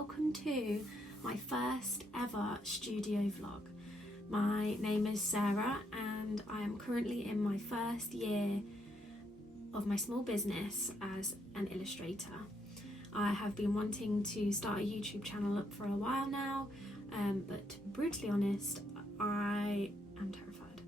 welcome to my first ever studio vlog. My name is Sarah and I am currently in my first year of my small business as an illustrator. I have been wanting to start a YouTube channel up for a while now, but to be brutally honest, I am terrified.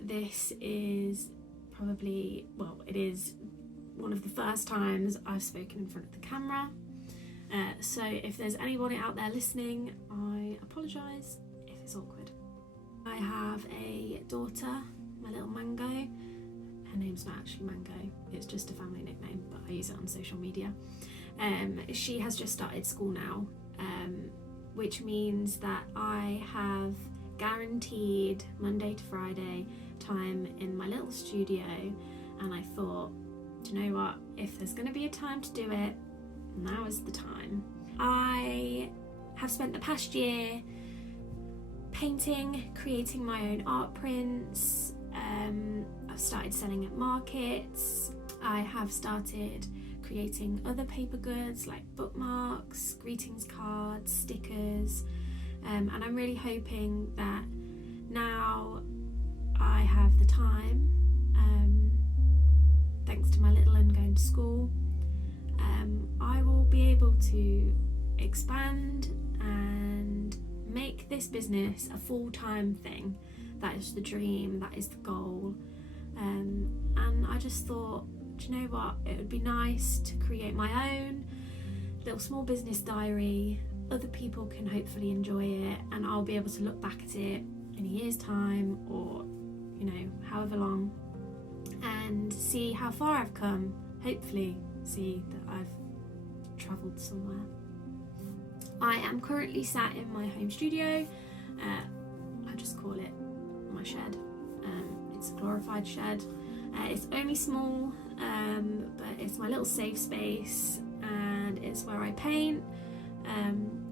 This is probably, well, it is one of the first times I've spoken in front of the camera. So if there's anybody out there listening, I apologise if it's awkward. I have a daughter, my little Mango. Her name's not actually Mango, it's just a family nickname, but I use it on social media. She has just started school now, which means that I have guaranteed Monday to Friday time in my little studio, and I thought, do you know what, if there's going to be a time to do it, now is the time. I have spent the past year painting, creating my own art prints. I've started selling at markets. I have started creating other paper goods like bookmarks, greetings cards, stickers, and I'm really hoping that now I have the time, thanks to my little one going to school, I will be able to expand and make this business a full-time thing. That is the dream, that is the goal, and I just thought, do you know what, it would be nice to create my own little small business diary. Other people can hopefully enjoy it, and I'll be able to look back at it in a year's time, or however long, and see how far I've come. Hopefully see that I've travelled somewhere. I am currently sat in my home studio. I just call it my shed. It's a glorified shed. It's only small, but it's my little safe space, and it's where I paint.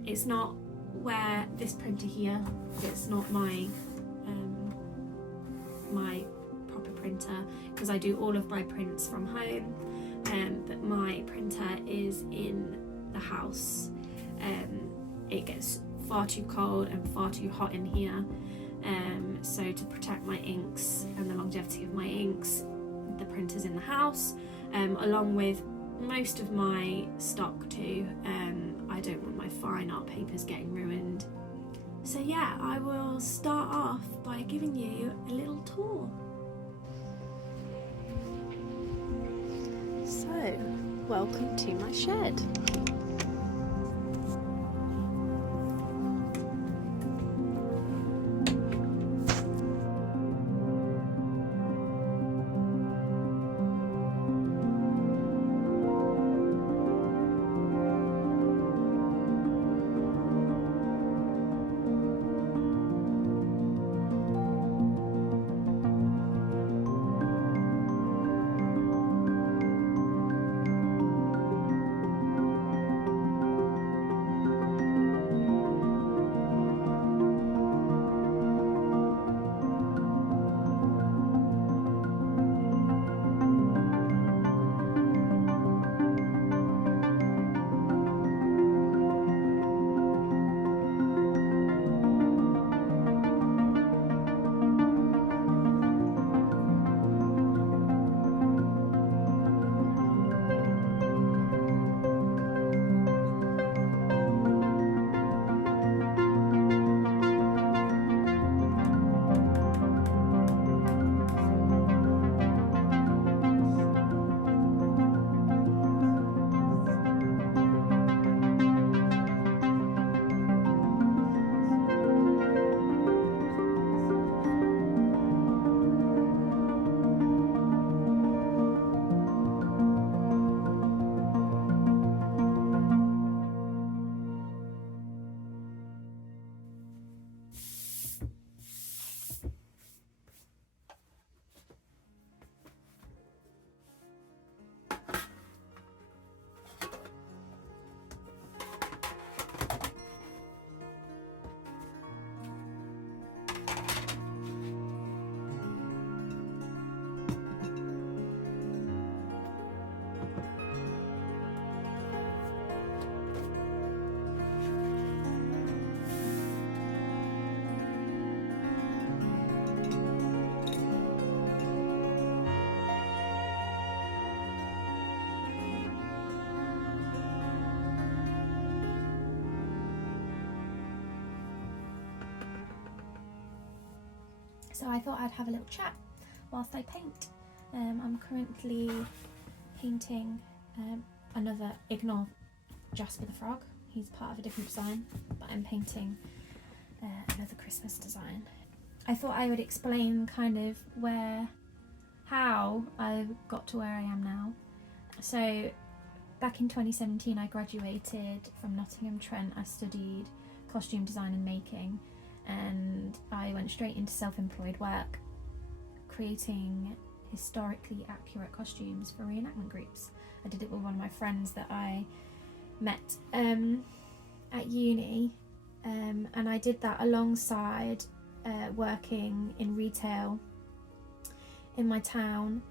It's not where this printer here, it's not my my proper printer, because I do all of my prints from home, but my printer is in the house. It gets far too cold and far too hot in here, so to protect my inks and the longevity of my inks, the printer's in the house, along with most of my stock too. I don't want my fine art papers getting ruined. So yeah, I will start off by giving you a little tour. So, welcome to my shed. So I thought I'd have a little chat whilst I paint. I'm currently painting ignore Jasper the Frog, he's part of a different design, but I'm painting another Christmas design. I thought I would explain kind of how I got to where I am now. So back in 2017 I graduated from Nottingham Trent. I studied costume design and making, and I went straight into self-employed work, creating historically accurate costumes for reenactment groups. I did it with one of my friends that I met at uni, and I did that alongside working in retail in my town,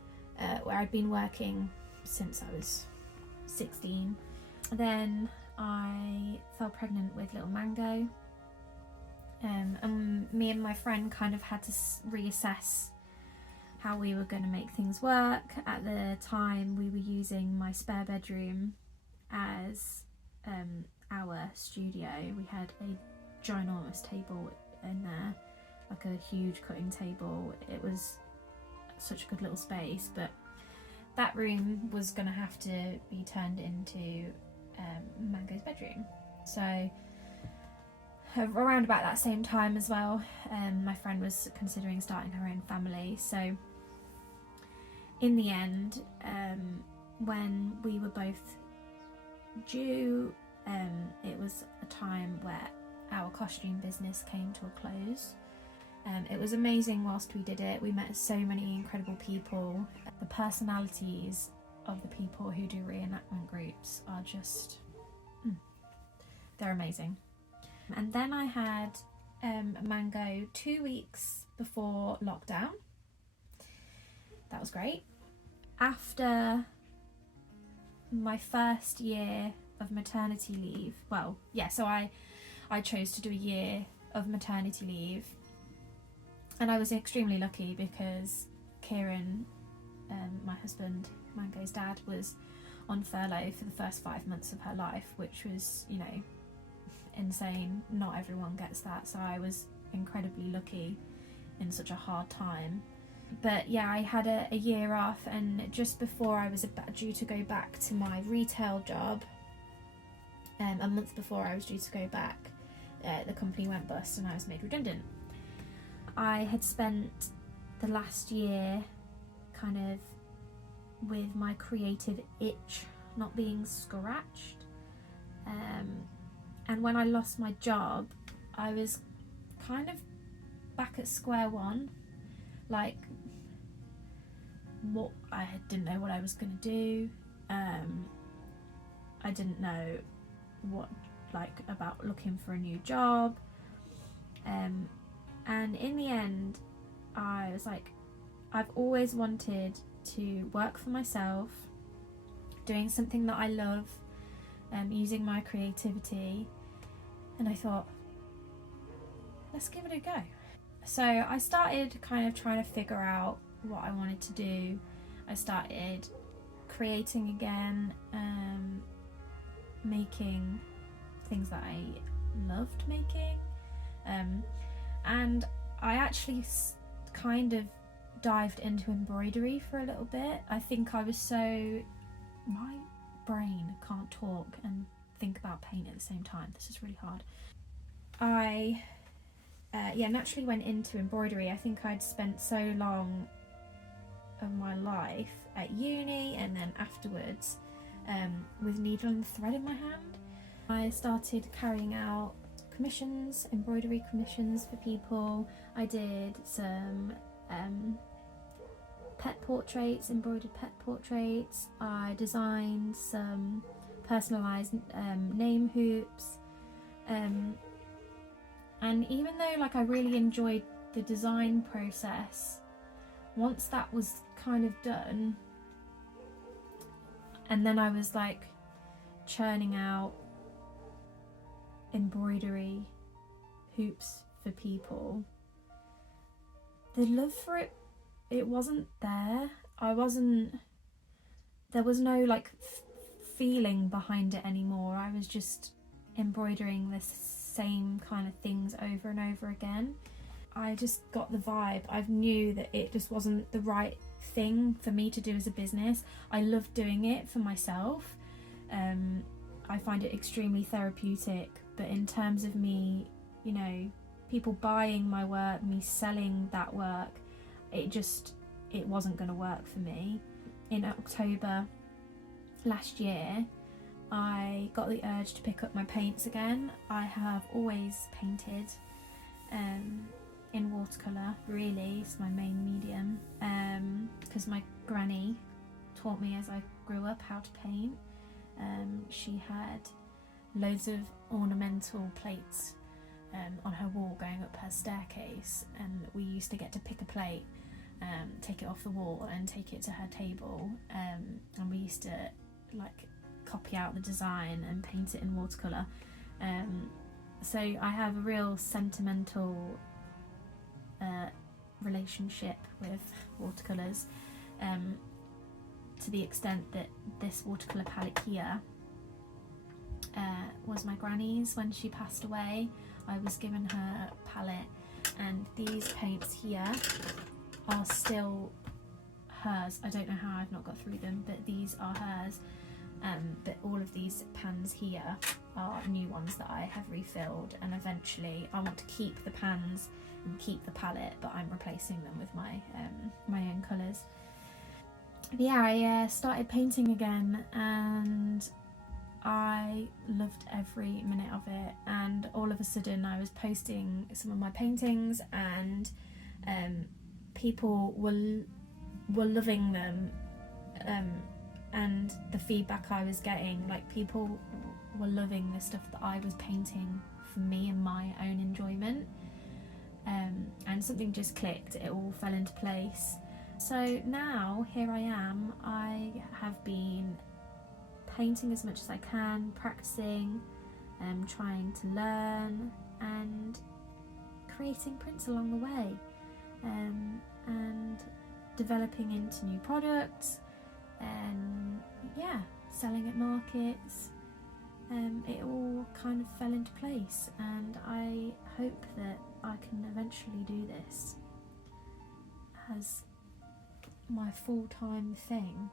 where I'd been working since I was 16. Then I fell pregnant with little Mango, and me and my friend kind of had to reassess how we were going to make things work. At the time we were using my spare bedroom as our studio. We had a ginormous table in there, like a huge cutting table. It was such a good little space, but that room was going to have to be turned into Mango's bedroom. So around about that same time as well, my friend was considering starting her own family. So in the end, when we were both due, it was a time where our costume business came to a close. It was amazing whilst we did it. We met so many incredible people. The personalities of the people who do reenactment groups are just, they're amazing. And then I had Mango 2 weeks before lockdown. That was great. After my first year of maternity leave, so I chose to do a year of maternity leave, and I was extremely lucky because Kieran, my husband, Mango's dad, was on furlough for the first 5 months of her life, which was, insane. Not everyone gets that, so I was incredibly lucky in such a hard time. But yeah, I had a year off, and just before I was due to go back to my retail job, a month before I was due to go back, the company went bust and I was made redundant. I had spent the last year kind of with my creative itch not being scratched, and when I lost my job, I was kind of back at square one. Like, I didn't know what I was going to do. I didn't know about looking for a new job. And in the end, I was like, I've always wanted to work for myself, doing something that I love, using my creativity. And I thought, let's give it a go. So I started kind of trying to figure out what I wanted to do. I started creating again, making things that I loved making, and I actually kind of dived into embroidery for a little bit. I think I was my brain can't talk and think about paint at the same time. This is really hard. I naturally went into embroidery. I think I'd spent so long of my life at uni and then afterwards with needle and thread in my hand. I started carrying out commissions, embroidery commissions for people. I did some pet portraits, embroidered pet portraits. I designed some personalised name hoops, and even though I really enjoyed the design process, once that was kind of done, and then I was churning out embroidery hoops for people, the love for it wasn't there. There was no feeling behind it anymore. I was just embroidering the same kind of things over and over again. I just got the vibe. I knew that it just wasn't the right thing for me to do as a business. I love doing it for myself. I find it extremely therapeutic, but in terms of me, you know, people buying my work, me selling that work, it wasn't going to work for me. In October last year, I got the urge to pick up my paints again. I have always painted in watercolour, really. It's my main medium, because my granny taught me as I grew up how to paint. She had loads of ornamental plates on her wall going up her staircase, and we used to get to pick a plate, take it off the wall and take it to her table, and we used to like copy out the design and paint it in watercolour. So I have a real sentimental relationship with watercolours, to the extent that this watercolour palette here was my granny's. When she passed away, I was given her palette, and these paints here are still hers. I don't know how I've not got through them, but these are hers. But all of these pans here are new ones that I have refilled, and eventually I want to keep the pans and keep the palette, but I'm replacing them with my own colours. But yeah, I started painting again, and I loved every minute of it. And all of a sudden I was posting some of my paintings, and people were loving them, and the feedback I was getting, like, people were loving the stuff that I was painting for me and my own enjoyment, and something just clicked. It all fell into place. So now here I am. I have been painting as much as I can, practicing, trying to learn, and creating prints along the way, and developing into new products, and yeah, selling at markets. It all kind of fell into place, and I hope that I can eventually do this as my full-time thing.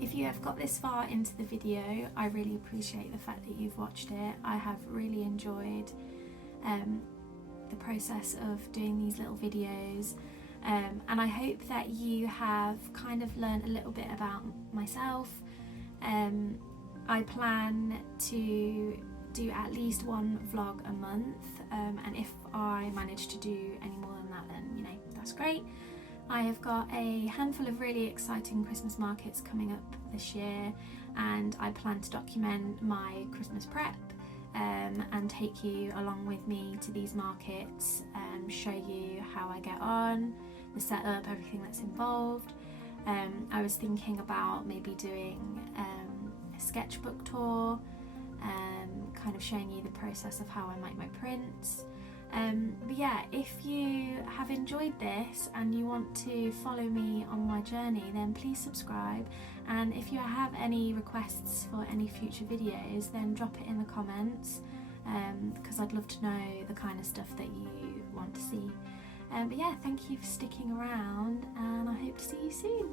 If you have got this far into the video, I really appreciate the fact that you've watched it. I have really enjoyed the process of doing these little videos, and I hope that you have kind of learned a little bit about myself. I plan to do at least one vlog a month, and if I manage to do any more than that, then, you know, that's great. I have got a handful of really exciting Christmas markets coming up this year, and I plan to document my Christmas prep and take you along with me to these markets and show you how I get on, the setup, everything that's involved. I was thinking about maybe doing a sketchbook tour, kind of showing you the process of how I make my prints. But yeah, if you have enjoyed this and you want to follow me on my journey, then please subscribe, and if you have any requests for any future videos, then drop it in the comments, because I'd love to know the kind of stuff that you want to see. But yeah, thank you for sticking around, and I hope to see you soon.